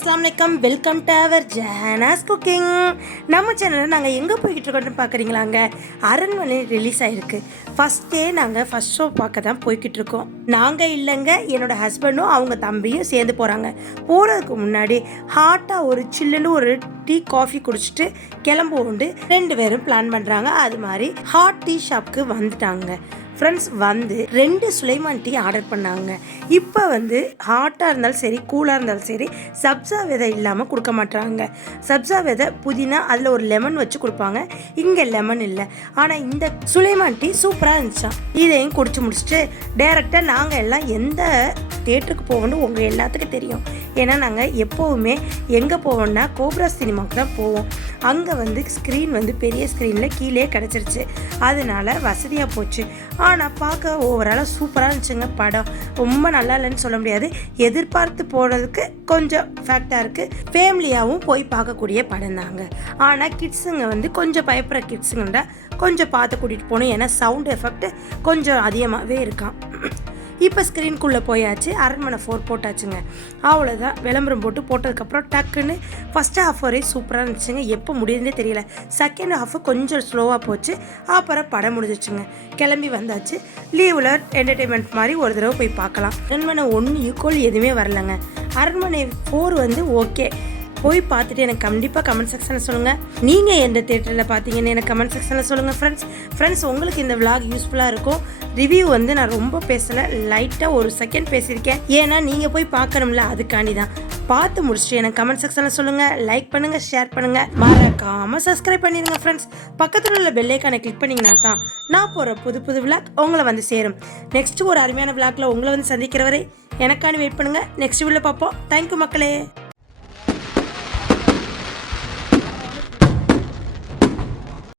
அஸ்ஸலாமு அலைக்கும். Welcome to our Jahana's cooking. நம்ம சேனலில் நாங்கள் எங்கே போய்கிட்டு இருக்கோம்னு பார்க்குறீங்களாங்க. அரண்மனை ரிலீஸ் ஆகிருக்கு. ஃபஸ்ட்டே நாங்கள் ஃபஸ்ட் ஷோ பார்க்க தான் போய்கிட்டு இருக்கோம். நாங்கள் இல்லைங்க, என்னோட ஹஸ்பண்டும் அவங்க தம்பியும் சேர்ந்து போகிறாங்க. போகிறதுக்கு முன்னாடி ஹாட்டாக ஒரு சில்லுன்னு ஒரு டீ காஃபி குடிச்சிட்டு கிளம்புவோண்டு 2 பேரும் பிளான் பண்ணுறாங்க. அது மாதிரி ஹாட் டீ ஷாப்புக்கு வந்துட்டாங்க. ஃப்ரெண்ட்ஸ் வந்து 2 சுலைமான் டீ ஆர்டர் பண்ணாங்க. இப்போ வந்து ஹாட்டாக இருந்தாலும் சரி கூலாக இருந்தாலும் சரி சப்ஸா விதை இல்லாமல் கொடுக்க மாட்டாங்க. சப்ஸா விதை புதினா அதில் ஒரு லெமன் வச்சு கொடுப்பாங்க. இங்கே லெமன் இல்லை. ஆனால் இந்த சுலைமான் டீ சூப்பராக இருந்துச்சான். இதையும் குடிச்சு முடிச்சுட்டு டேரெக்டாக நாங்கள் எல்லாம் எந்த தேட்டருக்கு போவோம்னு உங்கள் எல்லாத்துக்கும் தெரியும். ஏன்னா நாங்கள் எப்போவுமே எங்கே போவோம்னா கோப்ரா சினிமாவுக்கு தான் போவோம். அங்கே வந்து ஸ்க்ரீன் வந்து பெரிய ஸ்க்ரீனில் கீழே கிடச்சிருச்சு. அதனால வசதியாக போச்சு. ஆனால் பார்க்க ஓவராலாக சூப்பராக இருந்துச்சுங்க. படம் ரொம்ப நல்லா இல்லைன்னு சொல்ல முடியாது. எதிர்பார்த்து போகிறதுக்கு கொஞ்சம் ஃபேக்டாக இருக்குது. ஃபேமிலியாகவும் போய் பார்க்கக்கூடிய படம் தாங்க. ஆனால் கிட்ஸுங்க வந்து கொஞ்சம் பயப்படுற கிட்ஸுங்கண்டா கொஞ்சம் பார்த்து கூட்டிகிட்டு போகணும். ஏன்னா சவுண்ட் எஃபெக்ட் கொஞ்சம் அதிகமாகவே இருக்கான். இப்போ ஸ்க்ரீனுக்குள்ளே போயாச்சு. அரண்மனை 4 போட்டாச்சுங்க. அவ்வளோதான். விளம்பரம் போட்டதுக்கப்புறம் டக்குன்னு ஃபஸ்ட்டு ஹாஃப் வரையும் சூப்பராக இருந்துச்சுங்க. எப்போ முடியுதுன்னே தெரியல. செகண்ட் ஹாஃபு கொஞ்சம் ஸ்லோவாக போச்சு. அப்புறம் படம் முடிஞ்சிச்சுங்க. கிளம்பி வந்தாச்சு. லீவில் என்டர்டெயின்மெண்ட் மாதிரி ஒரு தடவை போய் பார்க்கலாம். அரண்மனை 1 ஈக்குவல் எதுவுமே வரலைங்க. அரண்மனை 4 வந்து ஓகே. போய் பார்த்துட்டு எனக்கு கண்டிப்பாக கமெண்ட் செக்ஷனில் சொல்லுங்கள். நீங்கள் எந்த தேட்டரில் பார்த்தீங்கன்னு எனக்கு கமெண்ட் செக்ஷனில் சொல்லுங்கள் ஃப்ரெண்ட்ஸ். உங்களுக்கு இந்த விளாக் யூஸ்ஃபுல்லாக இருக்கும். ரிவ்யூ வந்து நான் ரொம்ப பேசலை, லைட்டாக ஒரு செகண்ட் பேசியிருக்கேன். ஏன்னா நீங்கள் போய் பார்க்கணும்ல, அதுக்காண்டி தான். பார்த்து முடிச்சுட்டு எனக்கு கமெண்ட் செக்ஷனில் சொல்லுங்கள். லைக் பண்ணுங்கள், ஷேர் பண்ணுங்கள், மறக்காமல் சப்ஸ்கிரைப் பண்ணிடுங்க ஃப்ரெண்ட்ஸ். பக்கத்தில் உள்ள பெல் ஐக்கானை கிளிக் பண்ணிங்கன்னா தான் நான் போகிற புது விளாக் உங்களை வந்து சேரும். நெக்ஸ்ட்டு ஒரு அருமையான விளாக்ல உங்களை வந்து சந்திக்கிற வரை எனக்காண்டி வெயிட் பண்ணுங்கள். நெக்ஸ்ட் வீடியோவில் பார்ப்போம். தேங்க்யூ மக்களே.